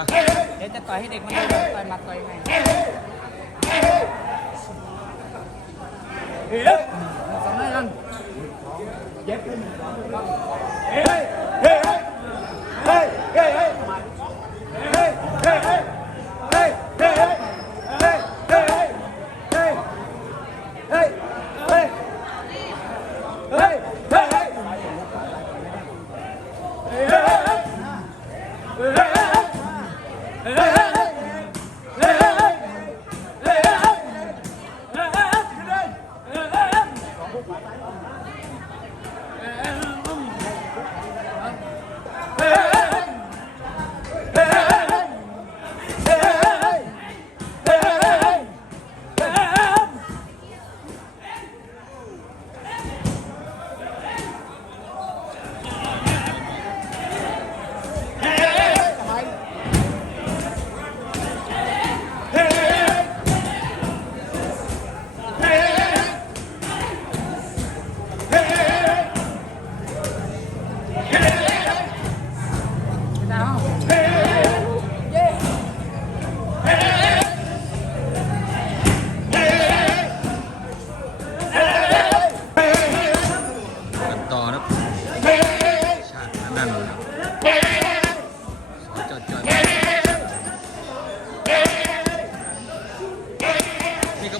อะเดี๋ยวจะต่อยให้เด็กมันดูต่อยหมัดต่อยไงสองหน้ากัน ด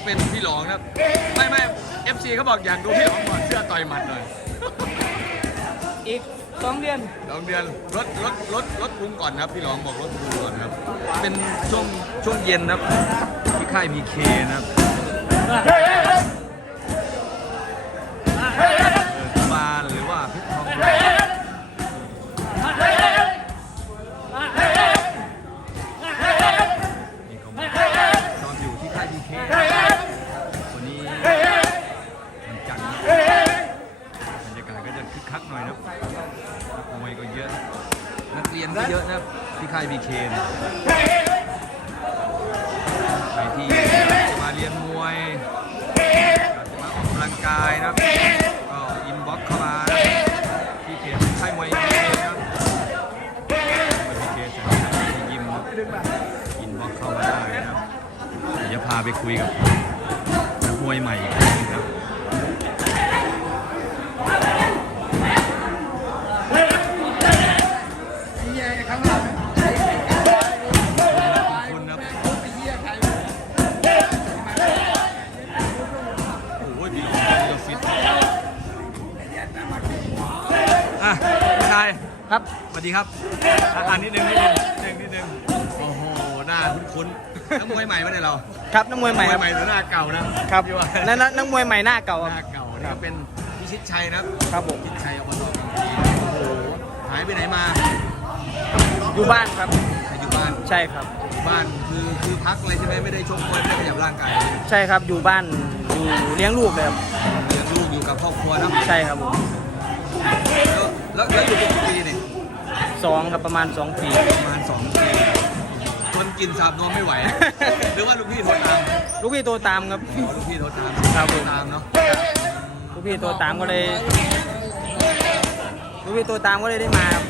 นี่ก็เป็นพี่หลองนะครับ ไม่ไม่ FC เขาบอกอยากดูพี่หลองก่อนเสื้อต่อยหมัดหน่อยอีกสองเดือนสองเดือนลดลดลดลดพุงก่อนครับ พี่หลองบอกลดพุงก่อนครับ เป็นช่วงช่วงเย็นนะครับที่ค่ายมีเคนะครับเออบ เยอะ นักเรียนก็เยอะนะครับที่ค่ายบีเคนใครที่มาเรียนมวยอยากจะมาออกกำลังกายนะครับ ก็อินบ็อกเข้ามานะครับที่เพจค่ายมวยบีเคนนะครับบีเคนสถานที่ยิมนะครับอินบ็อกเข้ามาได้นะครับเดี๋ยวจะพาไปคุยกับนักมวยใหม่อีกายครับสวัสดีครับอะอ่านนิดนึงนิดนึงนิดนึงนิดนึงโอ้โหหน้าคุ้นๆนักมวยใหม่มาเนี่ยเราครับนักมวยใหม่ครับนักใหม่หรือหน้าเก่านะครับพี่ว่านั่นนั่นนักมวยใหม่หน้าเก่าหคน้ารับเก่านะครับเป็นพิชิตชัยนะครับครับผมพิชิตชัยอบตบางพลีโอ้โหหายไปไหนมาอยู่บ้านครับ อยู่บ้านใช่ครับ อยู่บ้านคือคือพักอะไรใช่ไหมไม่ได้ชกมวยไม่ได้ขยับร่างกายใช่ครับอยู่บ้านอยู่เลี้ยงลูกเลยครับเลี้ยงลูกอยู่กับครอบครัวนะใช่ครับผมแล้วแล้วแล้วอยู่กี่ปีเนี่ย สองครับประมาณสองปีประมาณสองปีจนกินสาบนอนไม่ไหว หรือว่าลูกพี่โทรตามลูกพี่โตตามครับ อ๋อลูกพี่โทรตามครับผมโทตามเนาะลูกพี่โตตามก็เลยลูกพี่โตตามก็เลยได้มาครับ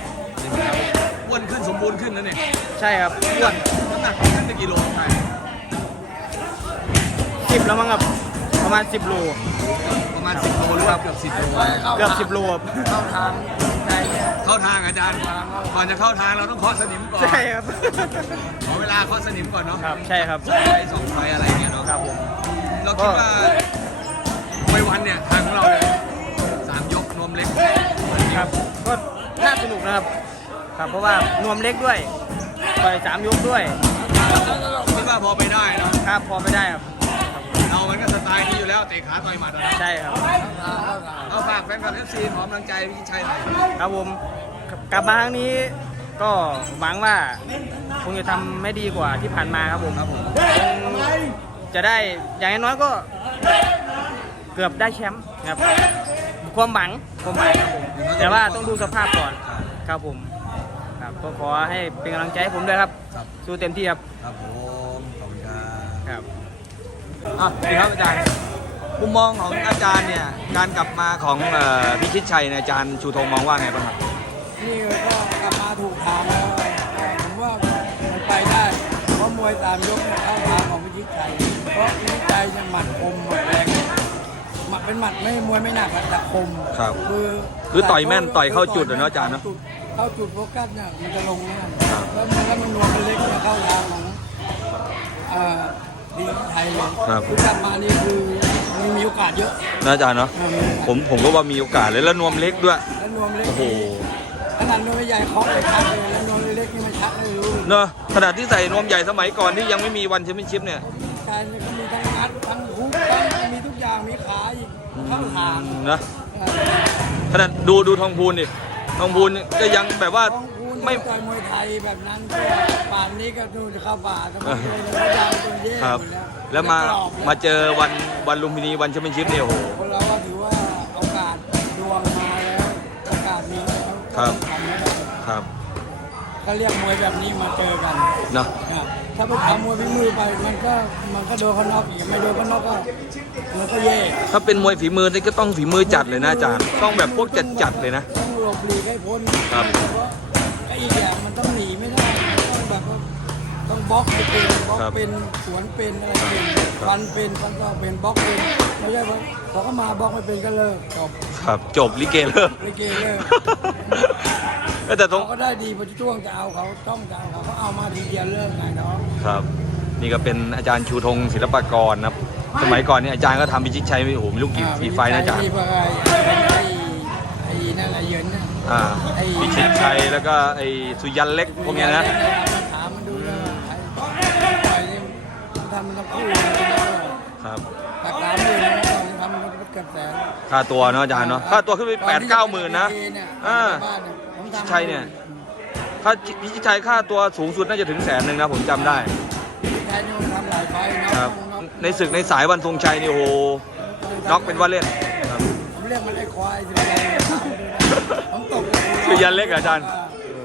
อ้วนขึ้นสมบูรณ์ขึ้นนะเนี่ยใช่ครับอ้วนน้ำหนักขึ้นไปกี่โลใช่สิบแล้วมั้งครับประมาณสิบโลประมาณ10โลหรือว่าเกือบ10โลเกือบสิบโลครับ เข้าทางใช่ เข้าทางอาจารย์ ก่อนจะเข้าทางเราต้องเคาะสนิมก่อนใช่ครับ ขอเวลาเคาะสนิมก่อนเนาะครับใช่ครับไฟสองไฟอะไรเงี้ยเนาะครับผมเราคิดว่าไวยวันเนี่ยทางของเราเลยสามยกนวมเล็กครับ ก็น่าสนุกนะครับ ครับ เพราะว่านวมเล็กด้วยต่อยสามยกด้วย คิดว่าพอไปได้เนาะ ครับ พอไม่ได้ครับเรา มันก็สไตล์นี้อยู่แล้วเตะขาต่อยหมัดอะนะใช่ครับ เอาฝากแฟนคลับเอฟซีขอกำลังใจพี่ชัยหน่อย ครับผมกลับมาครั้งนี้ก็หวังว่าคงจะทำไม่ดีกว่าที่ผ่านมาครับผมครับผมคงจะได้อย่างน้อยๆก็ เกือบได้แชมป์ครับ ความหวังความหวังครับผมแต่ว่าต้องดูสภาพก่อนครับผมครับก็ขอให้เป็นกำลังใจให้ผมด้วยครับ ครับ สู้เต็มที่ครับ ครับผมขอบคุณครับ ครับ อะสวัสดีครับอาจารย์มุมมองของอาจารย์เนี่ยการกลับมาของเอ่อพิชิตชัยเนี่ยอาจารย์ชูธงมองว่าไงบ้างครับนี่ก็กลับมาถูกทางแล้วผมว่าไปวยตามยกเนี่ยเข้าทางของพิชิตชัยเพราะพิชิตชัยเนี่ยหมัดคมหมัดแรงหมัดเป็นหมัดไม่มวยไม่หนักอะแต่คมครับ คือคือต่อยแม่นต่อยเข้าจุดอะเนาะอาจารย์เนอะเข้าจุดโฟกัสเนี่ยมันจะลงแน่นแล้วมันแล้วมันนวลเป็นเล็กเนี่ยเข้าทางของเอ่ อดีไทยเลยครับคือกลับมานี่คือมันมีโอกาสเยอะนะอาจารย์เนาะเออมีโอกาสผมผมก็ว่ามีโอกาสเลยแล้วนวมเล็กด้วยแล้วนวมเล็กโอ้โหขนาดนวมใหญ่เคาะเลยชักเลยแล้วนวมเล็กนี่มันชักไม่รู้เลยเนาะขนาดที่ใส่นวมใหญ่สมัยก่อนที่ยังไม่มีวันแชมเปี้ยนชิพเนี่ยการเนี่ยเขามีทั้งงัดทั้งฮุกทั้งมีทุกอย่างมีขาอีกเข้าทางนะขนาดดูดูทองพูนดิทองพูนก็ยังแบบว่าต้องพูด ไม่ต่อยมวยไทยแบบนั้นก็ป่านนี้ก็ดูจะเข้าป่าทำไมเลยแล้วยาวจนแย่ครับหมดแล้วแล้วมากรอบแล้วมาเจอวันวันลุมพินีวันแชมเปี้ยนชิพเนี่ยโอ้โหคนเราก็ถือว่าโอกาสดวงมาแล้วโอกาสมีแล้วครับทำไม่ได้ครับก็เรียกมวยแบบนี้มาเจอกันเนาะครับถ้าไปทำมวยพิมือไปมันก็มันก็โดนเขาน็อกอีกไม่โดนเขาน็อกก็มันก็แย่ถ้าเป็นมวยฝีมือนี่ก็ต้องฝีมือจัดเลยนะอาจารย์ต้องแบบพวกจัดจัดๆเลยนะต้องหลบหลีกให้พ้นครับเพราะ ไอ้อีกอย่างมันต้องหนีไม่ได้มันต้องแบบว่าต้องบล็อกให้เป็นบล็อกครับเป็นสวนเป็นอะไรเป็นครับ ฟันเป็นฟันก็เป็นบล็อกเป็นไม่ใช่ว่าพอเขามาบล็อกไม่เป็นก็เลิกจบครับจบลิเกเลิก ลิเกเลิก แต่ตรงเขาก็ได้ดีพอช่วงจะเอาเขาต้องจะเอาเขาเขาเอามาทีเดียวเลิกไงเนาะครับ นี่ก็เป็นอาจารย์ชูธงศิลปากรนะครับ สมัยก่อนเนี่ยอาจารย์ก็ทำพิชิตชัยไม่โอ้โหไม่รู้กี่กี่ไฟล์นะอาจารย์ที่ว่าไอ้ไอ้ไอ้ นั่นอะไรเยินน่ะอ่าไอ้พิชิตชัยแล้วก็ไอ้สุยันเล็กพวกเนี้ยนะ ถามมันดูแล้วใครต่อยนี่มันทำมันต้องคู่เลยนะครับแต่สามหมื่นมันต้องทำมันก็เกือบแสนค่าตัวเนาะอาจารย์เนาะค่าตัวขึ้นไปแปดเก้าหมื่นนะอ่าผมทำชัยเนี่ยค่าพิชิตชัยค่าตัวสูงสุดน่าจะถึงแสนหนึ่งนะผมจำได้ชัยนี่ผมทำหลายไฟล์นะครับในศึกในสายวันทรงชัยนี่โอ้โหน็อกเป็นว่าเล่นครับผม เรียกมันไอ้ควายสิอะไรผมตกสุยันเล็กเหรออาจารย์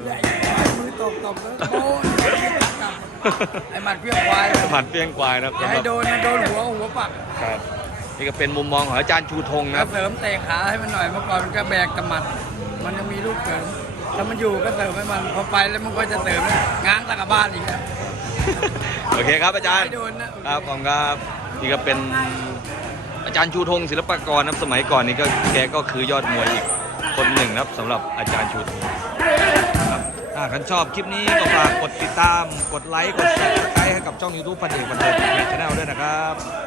ไอ้ควายมือตกตกแล้วโอ้ยไอ้หมัดเพี้ยควายผ่านเปี้ยงควายนะครับอย่าสำหให้รับโดนนะโดนหัวหัวปักครับนี่ก็เป็นมุมมองของอาจารย์ชูธงนะคก็รับเสริมเตะขาให้มันหน่อยเมื่อก่อนมันก็แบกกำมัด มันยังมีลูกเสริมถ้ามันอยู่ก็เสริมให้มันพอไปแล้วมันก็จะเสริมแล้วง้างตะกบบ้านอีกแล้ว โอเคครับอาจารย์ไม่โดนนะครับผมครับนี่ก็เป็น อาจารย์ชูธงศิลปากรนะครับสมัยก่อนนี่ก็แกก็คือยอดมวยอีกคนหนึ่งนะครับสำหรับอาจารย์ชูธงครับถ้าใครชอบคลิปนี้ก็ฝากกดติดตามกดไลค์กดแชร์ให้กับช่อง YouTube พันเอกบันเทิงชาแนลด้วยนะครับ